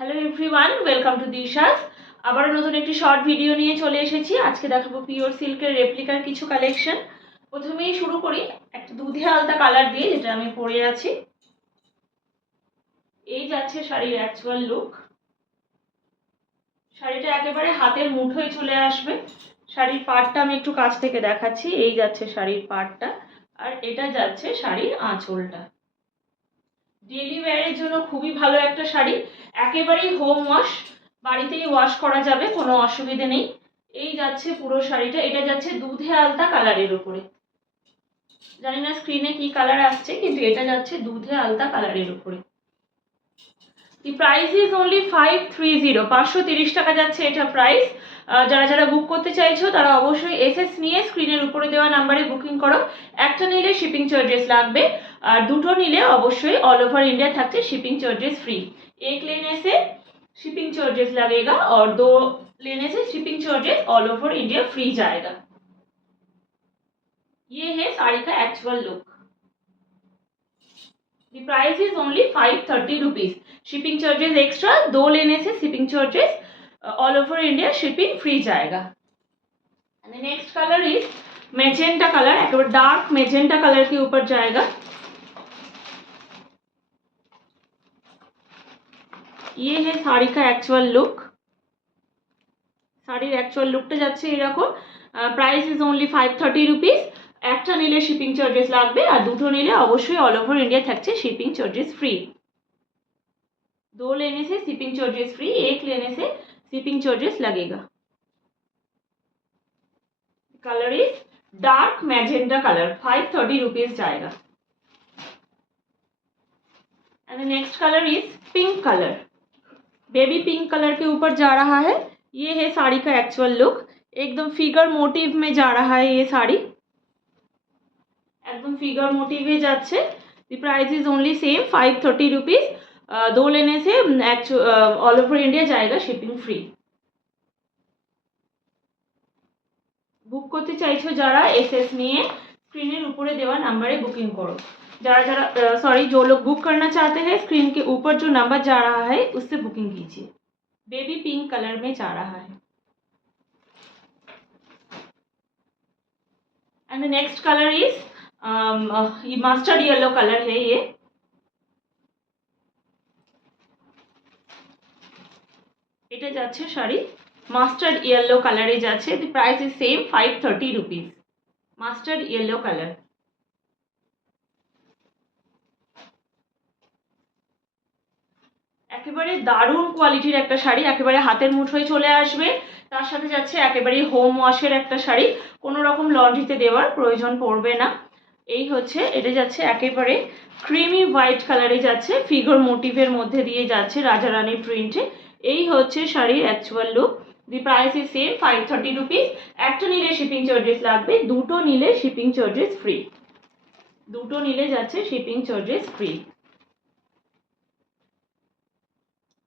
Hello everyone, welcome to দিশাস। আবারও নতুন একটি শর্ট ভিডিও নিয়ে চলে এসেছি। আজকে দেখাবো পিওর সিল্কের রেপ্লিকার কিছু কালেকশন। প্রথমেই শুরু করি একটা দুধে আলতা কালার দিয়ে, যেটা আমি পরে আছি। এই যাচ্ছে শাড়ির অ্যাকচুয়াল লুক। শাড়িটা একেবারে হাতের মুঠোয় চলে আসবে। শাড়ির পাড়টা আমি একটু কাছ থেকে দেখাচ্ছি। এই যাচ্ছে শাড়ির পাড়টা, আর এটা যাচ্ছে শাড়ির আঁচলটা। ডেইলি ওয়্যারের জন্য খুবই ভালো একটা শাড়ি, একেবারেই হোম ওয়াশ, বাড়িতেই ওয়াশ করা যাবে, কোনো অসুবিধে নেই। এই যাচ্ছে পুরো শাড়িটা। এটা যাচ্ছে দুধে আলতা কালারের উপরে। জানি না স্ক্রিনে কি কালার আসছে, কিন্তু এটা যাচ্ছে দুধে আলতা কালারের উপরে। দি প্রাইস ইজ অনলি 530, 530 টাকা যাচ্ছে এটা প্রাইস। যারা যারা বুক করতে চাইছো তারা অবশ্যই এসএস নিয়ে স্ক্রিনের উপরে দেওয়া নাম্বারে বুকিং করো। একটা নিলে শিপিং চার্জেস লাগবে, আর দুটো নিলে অবশ্যই অল ओवर इंडिया থাকছে শিপিং চার্জেস फ्री। एक लेने से शिपिंग चार्जेस लगेगा और दो लेने से shipping charges all over India free जाएगा। ये है साड़ी का actual look. The price is only 530 rupees. Shipping charges extra, दो लेने से shipping charges all over India shipping free जाएगा। And the next color is magenta colour, एकेबारे डार्क मैजेंटा कलर के ऊपर जाएगा। ये है শাড়ি का एक्चुअल लुक। শাড়ির অ্যাকচুয়াল লুকটা যাচ্ছে এরকম। Price is only 530 rupees. একটা নিলে শিপিং চার্জেস লাগবে, আর দুটো নিলে অবশ্যই অল ওভার ইন্ডিয়া থাকছে শিপিং চার্জেস फ्री। दो लेने से शिपिंग चार्जेस फ्री, एक लेने से शिपिंग चार्जेस लगेगा। Colour is dark magenta colour, 530 rupees जाएगा। And next colour is pink colour, baby pink colour के ऊपर जा रहा है। ये है साड़ी का एक्चुअल लुक। एकदम फिगर मोटिव में जा रहा है ये साड़ी, एकदम फिगर मोटिव में जाच्छे। The price is only same 530 rupees. दो लेने से ऑल ओवर इंडिया जाएगा शिपिंग फ्री। বুক করতে চাইছো যারা এসএস নিয়ে স্ক্রিনের উপরে দেওয়া নাম্বারে বুকিং করো। যারা যারা जो लोग बुक करना चाहते हैं, स्क्रीन के ऊपर जो नंबर जा रहा है उससे बुकिंग कीजिए। बेबी पिंक कलर में जा रहा है। And the next colour is ये मस्टर्ड येलो कलर है। ये এটা যাচ্ছে শাড়ি মাস্টার্ড ইয়েলো কালারে যাচ্ছে। দি price is same 530 rupees. Mustard yellow colour, একেবারে দারুণ কোয়ালিটির একটা শাড়ি, একেবারে হাতের মুঠোয় চলে আসবে। তার সাথে যাচ্ছে একেবারে হোম ওয়াশের একটা শাড়ি, কোনো রকম লন্ড্রিতে দেওয়ার প্রয়োজন পড়বে না। এই হচ্ছে, এটা যাচ্ছে একেবারে ক্রিমি হোয়াইট কালারে যাচ্ছে, ফিগার মোটিভের মধ্যে দিয়ে যাচ্ছে রাজা রানী প্রিন্টে। এই হচ্ছে শাড়ির actual look. The price is same 530 rupees. একটা নিলে শিপিং চার্জেস লাগবে, দুটো নিলে শিপিং চার্জেস ফ্রি। দুটো নিলে যাচ্ছে shipping charges free.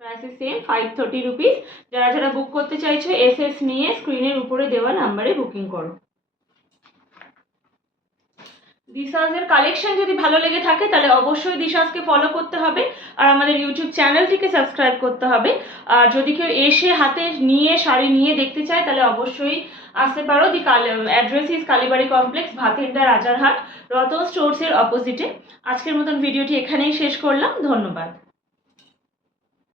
Price is same 530 rupees. যারা যারা বুক করতে চাইছো এসএস নিয়ে স্ক্রিনের উপরে দেওয়া নাম্বারে বুকিং করো। দিশাসের কালেকশন যদি ভালো লেগে থাকে তাহলে অবশ্যই দিশাসকে ফলো করতে হবে, আর আমাদের ইউটিউব চ্যানেলটিকে সাবস্ক্রাইব করতে হবে। আর যদি কেউ এসে হাতে নিয়ে শাড়ি নিয়ে দেখতে চায় তাহলে অবশ্যই আসতে পারো। The address is Kalibari complex, Bhatinda, Rajarhat, Ratan স্টোর্সের অপোজিটে। আজকের মতন ভিডিওটি এখানেই শেষ করলাম। ধন্যবাদ।